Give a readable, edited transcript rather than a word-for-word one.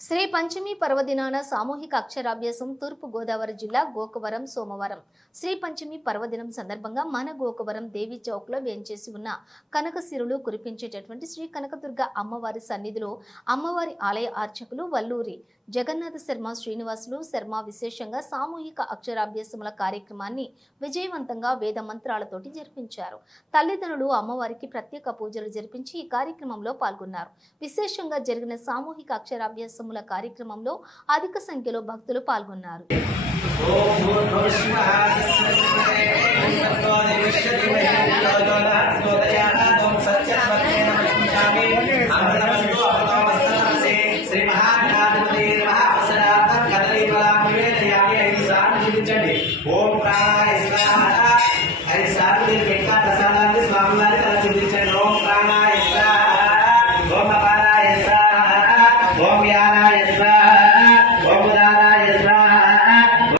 శ్రీ పంచమి పర్వదినాన సామూహిక అక్షరాభ్యాసం తూర్పు గోదావరి జిల్లా గోకవరం సోమవారం శ్రీ పంచమి పర్వదినం సందర్భంగా మన గోకవరం దేవి చౌక్ లో వేంచేసి ఉన్న కనకసిరులు కురిపించేటటువంటి శ్రీ కనకదుర్గ అమ్మవారి సన్నిధిలో అమ్మవారి ఆలయ అర్చకులు వల్లూరి జగన్నాథ శర్మ శ్రీనివాసులు శర్మ విశేషంగా సామూహిక అక్షరాభ్యాసముల కార్యక్రమాన్ని విజయవంతంగా వేద మంత్రాలతోటి జరిపించారు. తల్లిదండ్రులు అమ్మవారికి ప్రత్యేక పూజలు జరిపించి ఈ కార్యక్రమంలో పాల్గొన్నారు. విశేషంగా జరిగిన సామూహిక అక్షరాభ్యాసముల కార్యక్రమంలో అధిక సంఖ్యలో భక్తులు పాల్గొన్నారు. ఓం ప్రాణాయ స్వాహ 5 సార్లు మీరు పెట్టిన ప్రసాదాన్ని స్వామివారి తల చూపించండి. ఓం ప్రాణాయ స్వాహ, ఓం అపానాయ స్వాహ, ఓం యానాయ స్వాహ.